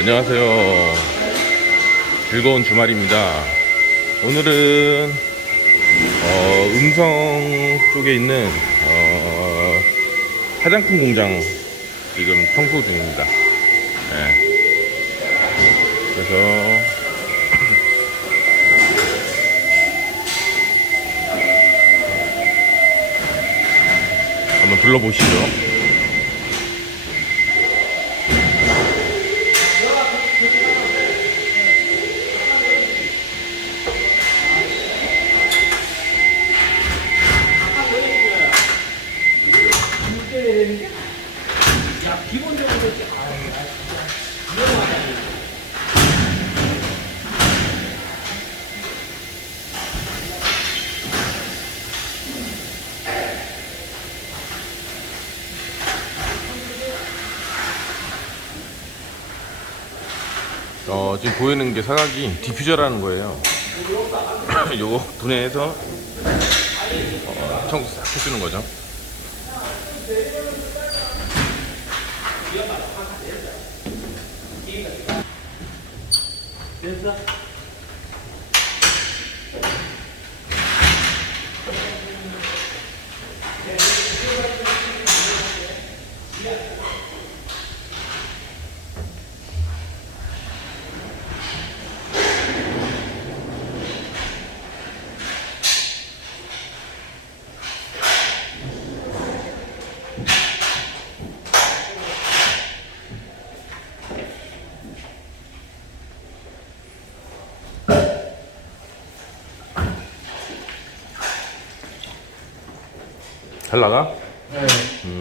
안녕하세요. 즐거운 주말입니다. 오늘은 어, 음성 쪽에 있는 어, 화장품 공장 지금 청소 중입니다. 네. 그래서 한번 둘러보시죠. 어, 지금 보이는 게 사각이 디퓨저라는 거예요. 요거 분해해서 어, 청소 싹 해주는 거죠. 你要把它放在这边，第一个，第二个。 잘 나가? 음.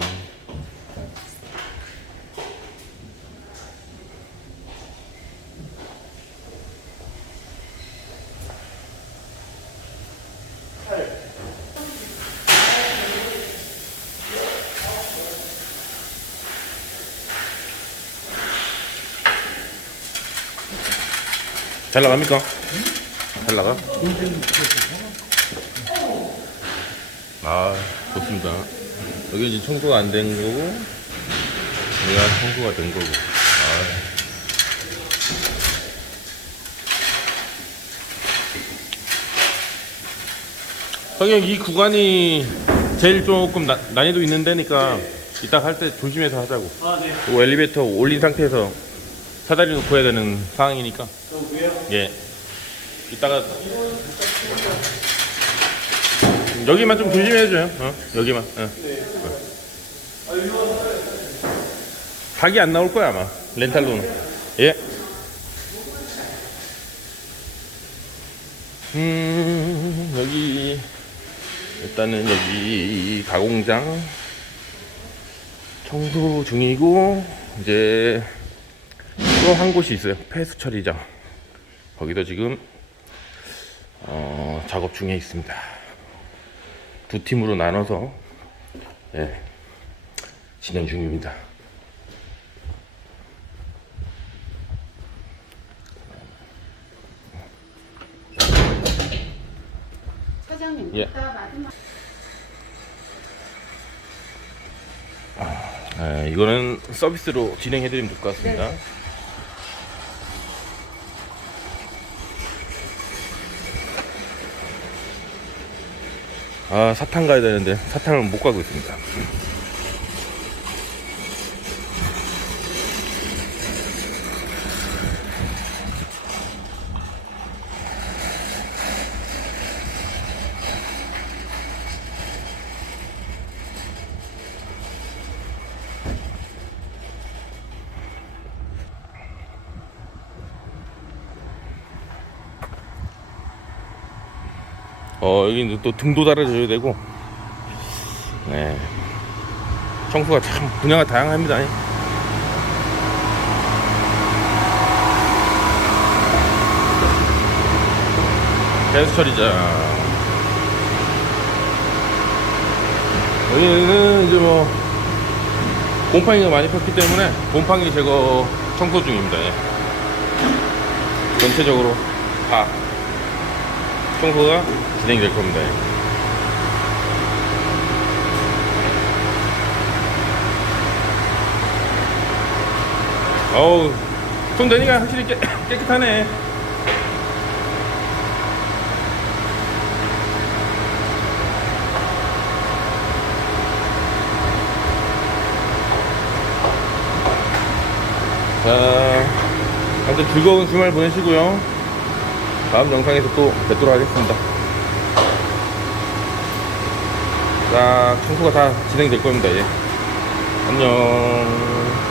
잘 나갑니까? 잘 나가? 아 좋습니다 여기 이제 청소가 안 된 거고 여기가 청소가 된 거고 아. 형님 이 구간이 제일 조금 나, 난이도 있는 데니까 이따 할 때 조심해서 하자고 아, 네. 그리고 엘리베이터 올린 상태에서 사다리 놓고 해야 되는 상황이니까? 예 이따가 여기만 좀 조심해줘요. 어? 여기만. 어. 각이 안 나올 거야 아마. 렌탈로는. 예. 음, 여기. 일단은 여기 가공장. 청소 중이고 이제 또 한 곳이 있어요. 폐수 처리장. 거기도 지금 어, 작업 중에 있습니다 두 팀으로 나눠서 예, 진행 중입니다. 사장님, 예. 마지막 예, 이거는 서비스로 진행해드리면 될 것 같습니다 아 사탕 가야 되는데 사탕을 못 가고 있습니다 어 여기 또 등도 달아줘야 되고. 네. 청소가 참 분야가 다양합니다. 배수 처리자. 여기는 이제 뭐 곰팡이가 많이 폈기 때문에 곰팡이 제거 청소 중입니다. 예. 전체적으로 다 청소가 진행될 겁니다. 어우 손 대니까 확실히 깨, 깨끗하네. 자, 아무튼 즐거운 주말 보내시고요. 다음 영상에서 또 뵙도록 하겠습니다. 자, 청소가 다 진행될 겁니다, 예. 안녕.